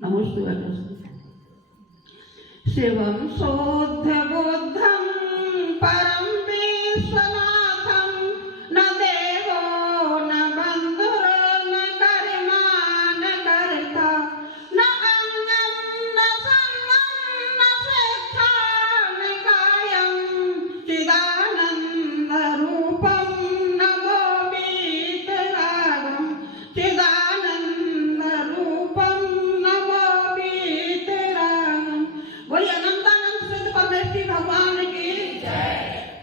नमोस्तुते। शिवं शोध्य बुद्धं परं विश्वनाथं न देवो न बन्धुर्न कर्मा न कर्ता न अङ्गं न सङ्गं न शिक्षा न कायं चिदानन्दरूपं नमो वीतरागं चिदानन्दरूपं नमो वीतरागं। बोलिए अनंतानंद सिद्ध परमेश्वरी भगवान की जय।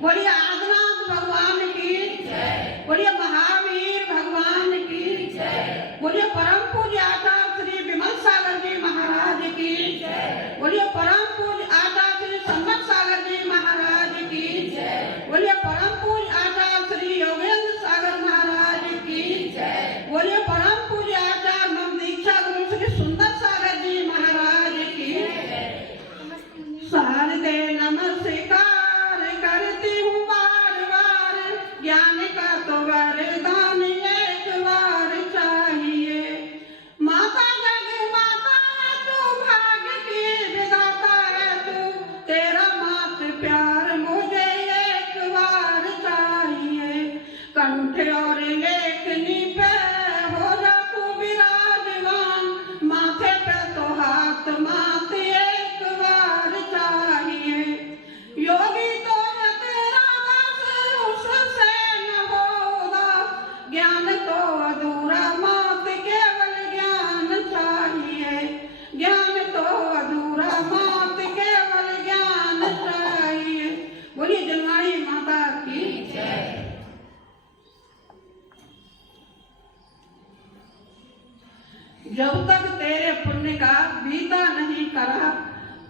बोलिए आदिनाथ भगवान की जय। बोलिए महावीर भगवान की जय। बोलिए परम पूज्य आचार्य श्री विमल सागर जी महाराज की जय। बोलिए परम पूज्य आचार्य श्री सम्मत सागर जी महाराज की जय। बोलिए परम पूज्य आचार्य श्री योगेंद्र सागर महाराज की जय। बोलिए परम पूज्य आचार्य मम दीक्षा गुरु श्री सुंदर सागर जी महाराज की जय। शारदे नमस्कार करती हूँ बार बार, ज्ञान का तो वरदान एक बार चाहिए। माता जग माता है तू, भाग्य की विधाता है तू, तेरा मात प्यार मुझे एक बार चाहिए। कंठ और लेखनी पे हो जा तू विराजमान, माथे पे तो हाथ माथ एक बार चाहिए। योगी तो है तेरा दास, उससे न होगा ज्ञान तो अधूरा, मात केवल ज्ञान चाहिए। ज्ञान तो अधूरा, मात केवल ज्ञान चाहिए। बोलिए जलवाणी माता की जय। जब तक तेरे पुण्य का बीता नहीं करा,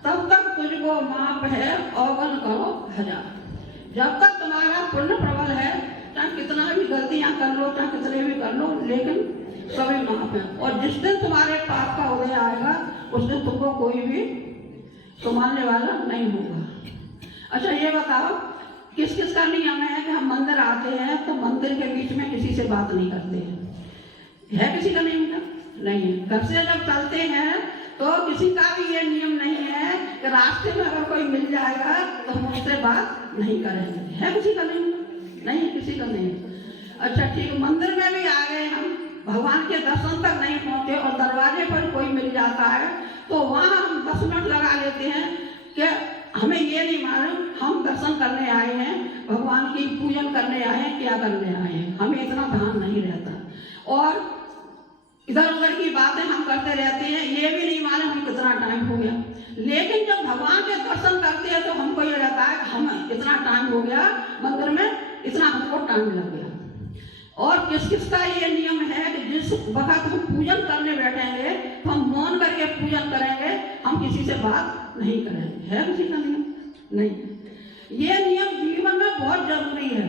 तब तक तुझको माप है अवगन करो हजार। जब तक तुम्हारा पुण्य प्रबल है, चाहे कितना भी गलतियां कर लो, चाहे कितने भी कर लो, लेकिन सभी माप है। और जिस दिन तुम्हारे पाप का उदय आएगा, उस दिन तुमको कोई भी संभालने वाला नहीं होगा। अच्छा ये बताओ, किस किस का नियम है कि हम मंदिर आते हैं तो मंदिर के बीच में किसी से बात नहीं करते हैं? है किसी का नियम का? नहीं है। घर से जब चलते हैं तो किसी का भी ये नियम नहीं है कि रास्ते में अगर कोई मिल जाएगा तो हम उससे बात नहीं करेंगे। है किसी का नियम? नहीं है, किसी का नहीं। अच्छा ठीक, मंदिर में भी आ गए हम, भगवान के दर्शन तक नहीं पहुंचे और दरवाजे पर कोई मिल जाता है तो वहाँ हम 10 मिनट लगा लेते हैं कि हमें ये नहीं मालूम हम दर्शन करने आए हैं, भगवान की पूजन करने आए हैं, क्या करने आए हैं, हमें इतना ध्यान नहीं रहता। और इधर उधर की बातें हम करते रहते हैं, ये भी नहीं मालूम हम कितना टाइम हो गया। लेकिन जब भगवान के दर्शन करते हैं तो हमको ये रहता है कि हम इतना टाइम हो गया मंदिर में, इतना हमको टाइम लग गया। और किस किस का ये नियम है कि जिस वक्त हम पूजन करने बैठेंगे तो हम मौन करके पूजन करेंगे, हम किसी से बात नहीं करेंगे। है किसी का नियम? नहीं। ये नियम जीवन में बहुत जरूरी है।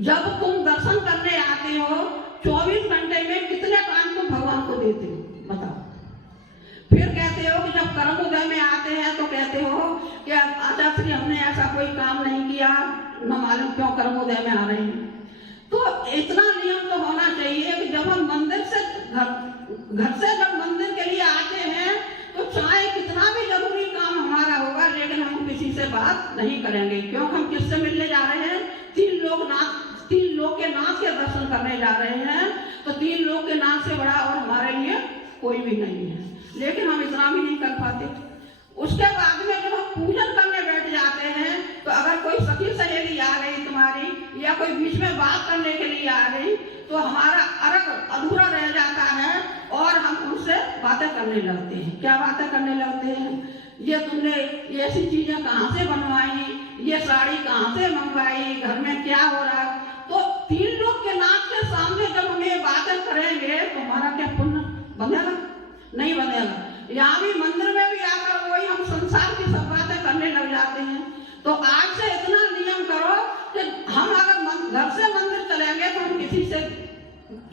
जब तुम दर्शन करने आते हो, 24 घंटे में कितने टाइम तुम भगवान को देते हो बताओ? फिर कहते हो कि जब कर्मोदय में आते हैं तो कहते हो कि आचार्य श्री हमने ऐसा कोई काम नहीं किया, न मालूम क्यों कर्मोदय में आ रहे हैं। तो इतना नियम तो होना चाहिए कि जब हम मंदिर से घर से जब मंदिर के लिए आते हैं तो चाहे कितना भी जरूरी काम हमारा होगा, लेकिन हम किसी से बात नहीं करेंगे। क्यों? हम किससे मिलने जा रहे हैं? 3 लोग के नाथ के दर्शन करने जा रहे हैं, तो 3 लोग के नाथ से बड़ा और हमारे लिए कोई भी नहीं है। लेकिन हम इतना भी नहीं कर पाते। उसके बाद में जब हम पूजन करने बैठ जाते हैं तो अगर कोई सखी सहेली आ गई तुम्हारी, या कोई बीच में बात करने के लिए आ गई, तो हमारा अर्घ अधूरा रह जाता है और हम उनसे बातें करने लगते हैं। क्या बातें करने लगते हैं? ये तुमने ये ऐसी चीजें कहाँ से बनवाई, ये साड़ी कहाँ से मंगवाई, घर में क्या हो रहा। तो 3 लोग के नाथ के सामने जब हम ये बातें करेंगे तो हमारा क्या पुण्य बनेगा? नहीं बनेगा। यहाँ भी मंदिर में भी आकर वही हम संसार की सब बातें करने लग जाते हैं। तो आज से इतना नियम करो कि हम अगर घर से मंदिर चलेंगे तो हम किसी से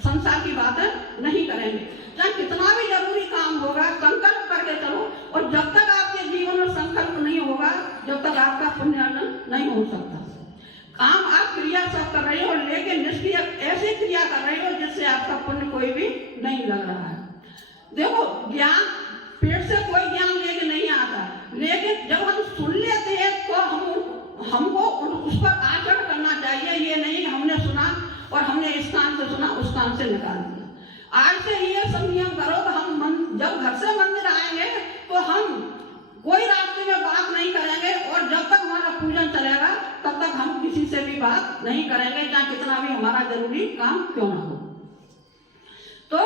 संसार की बातें नहीं करेंगे। चाहे कितना भी जरूरी काम होगा, संकल्प करके चलो। और जब तक आपके जीवन में संकल्प नहीं होगा, जब तक आपका पुण्य अर्जन नहीं हो सकता। काम आप क्रिया सब कर रहे हो, लेकिन निष्क्रिय ऐसी क्रिया कर रहे हो जिससे आपका पुण्य कोई भी नहीं लग रहा है। देखो, ज्ञान पेट से कोई ज्ञान लेके नहीं आता, लेकिन जब हम सुन लेते हैं तो हमको उस पर आचरण करना चाहिए। ये नहीं कि हमने सुना और हमने इस कान से सुना उस कान से निकाल दिया। आज से ये सब नियम करो तो हम जब घर से मंदिर आएंगे तो हम कोई रास्ते में बात नहीं करेंगे, और जब तक हमारा पूजन चलेगा तब तक हम किसी से भी बात नहीं करेंगे, चाहे कितना भी हमारा जरूरी काम क्यों ना हो। तो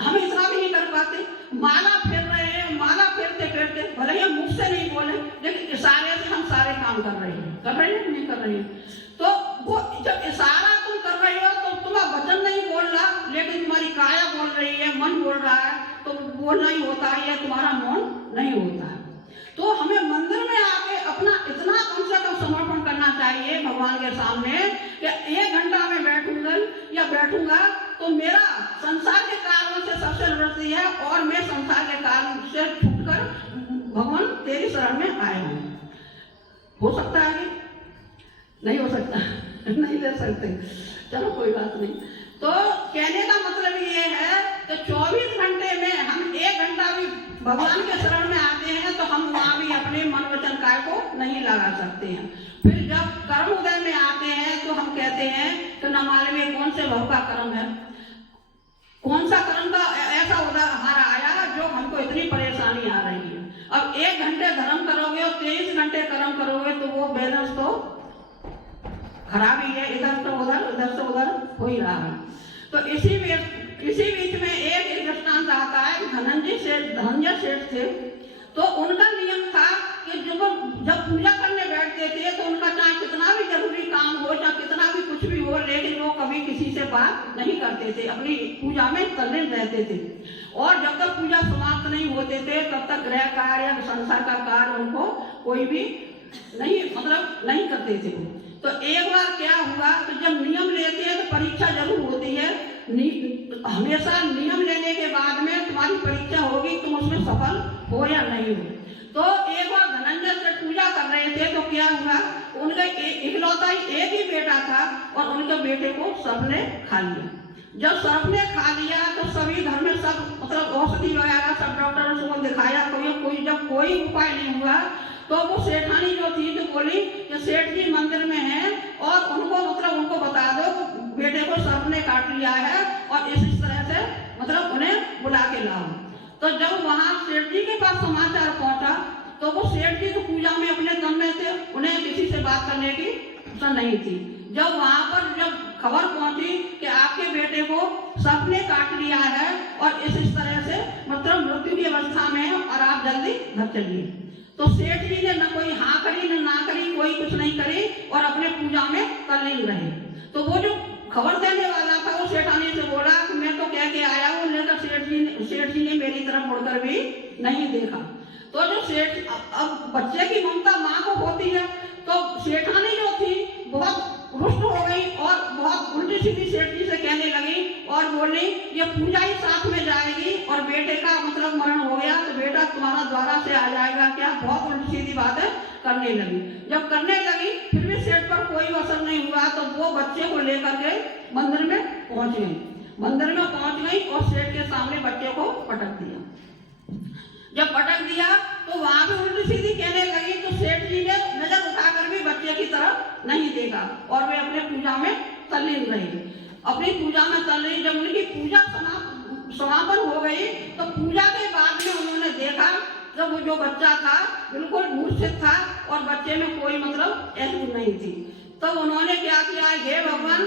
हम इतना भी नहीं कर पाते। माला फेर रहे हैं, माला फेरते फेरते भले ही मुख से नहीं बोले, लेकिन इशारे से हम सारे काम कर रहे हैं नहीं कर रहे हैं। तो वो जब इशारा तुम कर रहे हो तो तुम्हारा वचन नहीं बोल रहा, लेकिन तुम्हारी काया बोल रही है, मन बोल रहा है, तो बोलना ही होता है या तुम्हारा मौन नहीं होता है। तो हमें मंदिर में आके अपना इतना कम से कम समर्पण करना चाहिए भगवान के सामने कि 1 घंटा में बैठूंगा तो मेरा संसार के कारणों से सबसे निवृत्ति है, और मैं संसार के कारण से छूटकर भगवान तेरी शरण में आए हूँ। हो सकता है नहीं हो सकता नहीं ले सकते, चलो कोई बात नहीं। तो कहने का मतलब ये है कि 24 घंटे में हम 1 घंटा भी भगवान के शरण में आते हैं तो हम वहां भी अपने मन वचन काय को नहीं लगा सकते हैं। फिर जब कर्म उदय में आते हैं तो हम कहते हैं कि न मालूम में कौन से भव का कर्म है, कौन सा कर्म का ऐसा उदय हमारा आया जो हमको इतनी परेशानी आ रही है। अब 1 घंटे धर्म करोगे और 23 घंटे कर्म करोगे तो वो बैलेंस तो खराब ही है, इधर से उधर हो ही रहा है। तो इसी बीच में एक दृष्टांत आता है। धनंजय सेठ थे, तो उनका नियम था कि जब पूजा करने बैठते थे तो उनका चाहे कितना भी जरूरी काम हो, चाहे कितना भी कुछ भी हो, लेकिन वो कभी किसी से बात नहीं करते थे, अपनी पूजा में तल्लीन रहते थे। और जब तक पूजा समाप्त नहीं होते थे तब तक गृह कार्य या संसार का कार्य उनको कोई भी नहीं करते थे। तो एक बार क्या हुआ कि जब नियम लेते हैं तो परीक्षा जरूर होती है। हमेशा नियम लेने के बाद में तुम्हारी परीक्षा होगी, तुम उसमें सफल हो या नहीं हो। तो एक बार धनंजय सेठ पूजा कर रहे थे तो क्या हुआ, उनका इकलौता एक ही बेटा था और उनके बेटे को सबने खा लिया। जब सबने खा लिया तो सभी घर में सब औषधि वगैरह सब डॉक्टरों को दिखाया, जब कोई उपाय नहीं हुआ तो वो सेठानी जो थी तो बोली कि सेठ जी मंदिर में हैं और उनको बता दो बेटे को सबने काट लिया है और इस तरह से उन्हें बुला के लाओ। तो जब वहां सेठ जी के पास समाचार पहुंचा तो वो सेठ जी तो पूजा में अपने दम में थे, उन्हें किसी से बात करने की इच्छा नहीं थी। जब वहां पर जब खबर पहुंची कि आपके बेटे को सबने काट लिया है और इस तरह से मृत्यु की अवस्था में है और आप जल्दी घर चलिए, तो सेठ जी ने न कोई हाँ करी न ना करी, कोई कुछ नहीं करी और अपने पूजा में तल्लीन रहे। तो वो जो खबर देने वाला था वो सेठानी से बोला कि मैं तो कह के आया हूँ, लेकिन सेठ जी ने मेरी तरफ मुड़कर भी नहीं देखा। तो जो सेठ, अब बच्चे की ममता माँ को होती है, तो सेठानी जो थी बहुत रुष्ट हो गई और बहुत उल्टी सीधी सेठ जी से कहने लगी और बोली ये पूजा ही साथ में जाएगी और बेटे का मरण हो गया तो बेटा तुम्हारा द्वारा से आ जाएगा क्या। बहुत उल्टी सीधी बातें करने लगी। जब करने लगी फिर भी सेठ पर कोई असर नहीं हुआ तो वो बच्चे को लेकर के मंदिर में पहुंच गई और सेठ के सामने बच्चे को पटक दिया। जब पटक दिया तो वहां भी उल्टी सीधी कहने लगी तो सेठ जी ने नजर उठाकर भी बच्चे की तरफ नहीं देखा और वे अपने पूजा में तल्लीन रही। अपनी पूजा में तल्लीन, जब उनकी पूजा समापन हो गई तो पूजा के बाद में उन्होंने देखा जब वो जो बच्चा था बिल्कुल मूर्छित था और बच्चे में कोई ऐसी नहीं थी। तो उन्होंने क्या किया, हे भगवान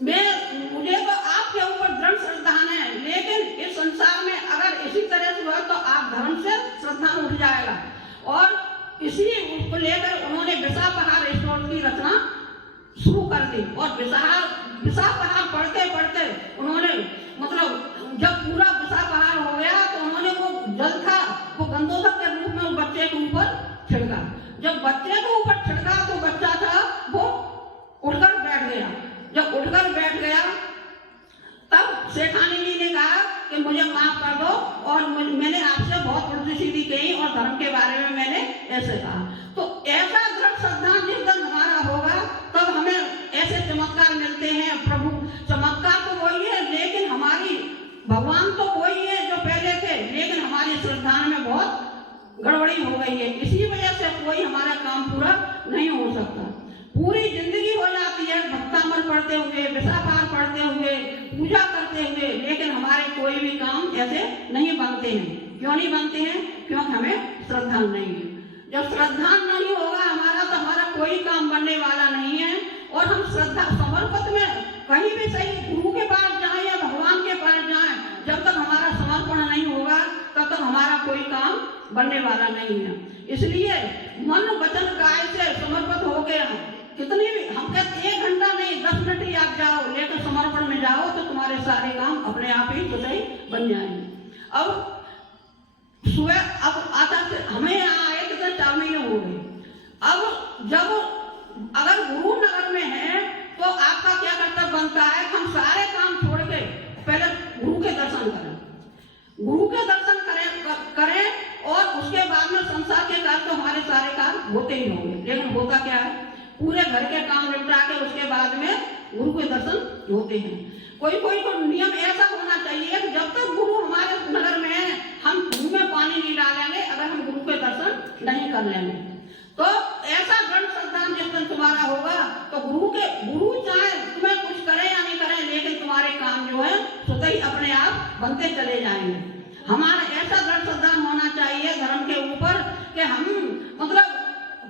मुझे तो आपके ऊपर दृढ़ श्रद्धा है, लेकिन इस संसार में अगर इसी तरह से हुआ तो आप धर्म से श्रद्धा उठ जाएगा। और इसी उसको लेकर उन्होंने विसा पहाड़ स्टोर की रचना शुरू कर दी और विसा पहाड़ पढ़ते पढ़ते उन्होंने जब पूरा विसा पहाड़ हो गया तो उन्होंने वो जल था वो गंधोदक के रूप में उस बच्चे के ऊपर छिड़का। जब बच्चे के ऊपर छिड़का तो बच्चा था वो उठकर बैठ गया। जब उठकर बैठ गया तब सेठानी जी ने कहा कि मुझे माफ कर दो और मैंने आपसे बहुत उल्टी सीधी कही और धर्म के बारे में मैंने ऐसे कहा। तो ऐसा दृढ़ श्रद्धा जिस दिन हमारा होगा तब हमें ऐसे चमत्कार मिलते हैं। प्रभु चमत्कार तो वही है, लेकिन हमारी भगवान तो वही है जो पहले थे, लेकिन श्रद्धा में बहुत गड़बड़ी हो गई है, इसी वजह से कोई हमारा काम पूरा नहीं हो सकता। पूरी जिंदगी हो जाती है भक्तामल पढ़ते हुए, विसापार पढ़ते हुए, पूजा करते हुए, लेकिन हमारे कोई भी काम ऐसे नहीं बनते हैं। क्यों नहीं बनते हैं? क्योंकि हमें श्रद्धा नहीं है। जब श्रद्धा नहीं होगा हमारा, तो हमारा कोई काम बनने वाला नहीं है। और हम श्रद्धा समर्पित में कहीं भी सही गुरु के पास जाए या भगवान के पास जाए, जब तक हमारा समर्पण नहीं होगा तब तक हमारा कोई काम बनने वाला नहीं है। इसलिए मन वचन काया से समर्पित हो गए हम, कितनी भी हम कहते 1 घंटा नहीं 10 मिनट ही आप जाओ, लेकर समर्पण में जाओ तो तुम्हारे सारे काम अपने आप ही सही बन जाएंगे। अब सुबह अब आता हमें यहाँ आए तो 4 महीने हो गए। अब जब अगर गुरु नगर में है तो आपका क्या कर्तव्य बनता है? हम सारे काम छोड़ के पहले गुरु के दर्शन करें, गुरु के दर्शन करें और उसके बाद में संसार के कार्य तो हमारे सारे काम होते ही होंगे। लेकिन होता क्या है? पूरे घर के काम निपटा के उसके बाद में गुरु के दर्शन होते हैं। कोई कोई तो नियम ऐसा होना चाहिए कि जब तक गुरु हमारे नगर में है हम मुंह में पानी नहीं डालेंगे अगर हम गुरु के दर्शन नहीं कर लेंगे। तो ऐसा दृढ़ श्रद्धा जिस दिन तुम्हारा होगा तो गुरु चाहे तुम्हें कुछ करे या नहीं करे, लेकिन तुम्हारे काम जो है स्वतः ही अपने आप बनते चले जाएंगे। हमारा ऐसा दृढ़ श्रद्धा होना चाहिए धर्म के ऊपर कि हम मतलब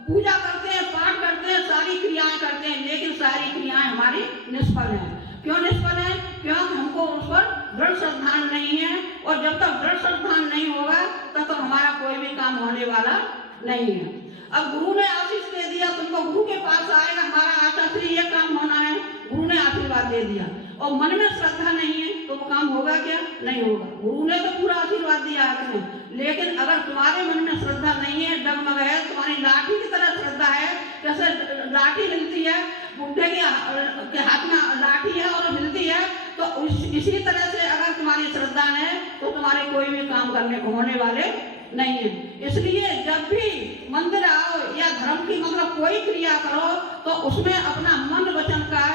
पूजा करते हैं, पाठ करते हैं, सारी क्रियाएं करते हैं, लेकिन सारी क्रियाएं हमारी निष्फल हैं। क्यों निष्फल है? क्योंकि हमको उस पर दृढ़ श्रद्धा नहीं है। और जब तक दृढ़ श्रद्धा नहीं होगा तब तक हमारा कोई भी काम होने वाला नहीं है। अब गुरु ने आशीष दे दिया, तुमको गुरु के पास आएगा हमारा आशा से ये काम होना है, गुरु ने आशीर्वाद दे दिया और मन में श्रद्धा नहीं है तो वो काम होगा क्या? नहीं होगा। गुरु ने तो पूरा आशीर्वाद दिया है तुम्हें, लेकिन अगर तुम्हारे मन में श्रद्धा नहीं है, डगमग है, तुम्हारी लाठी की तरह श्रद्धा है, जैसे लाठी हिलती है, बुढ़े के हाथ में लाठी है और हिलती है, तो इसी तरह से अगर तुम्हारी श्रद्धा है तो तुम्हारे कोई भी काम करने को होने वाले नहीं है। इसलिए जब भी मंदिर आओ या धर्म की मतलब कोई क्रिया करो तो उसमें अपना मन वचन का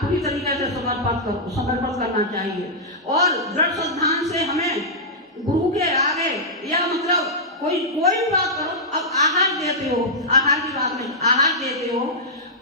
पूरी तरीके से समर्पण करना चाहिए। और दृढ़ श्रद्धा से हमें गुरु के आगे या मतलब कोई भी बात करो। अब आहार देते हो, आहार की बात में आहार देते हो,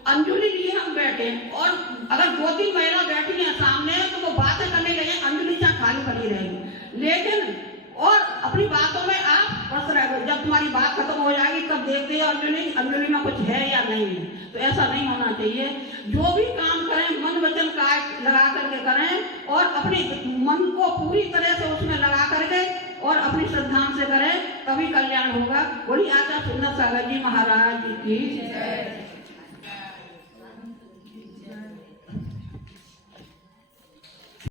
अंजलि लिए हम बैठे और अगर 2-3 महिला बैठी है सामने तो वो बातें करने लगे, अंजलि चाहे खाली पड़ी रहेगी, लेकिन और अपनी बातों में आप फंस रहे। जब तुम्हारी बात खत्म हो जाएगी तब देखते हो अंजलि में कुछ है या नहीं है। तो ऐसा नहीं होना चाहिए। जो भी काम करें मन वचन काया लगा करके करें और अपने मन को पूरी तरह से उसमें लगा करके और अपनी श्रद्धा से करें, तभी कल्याण होगा। बोलिए आचार्य सुंदर सागर जी महाराज की जय।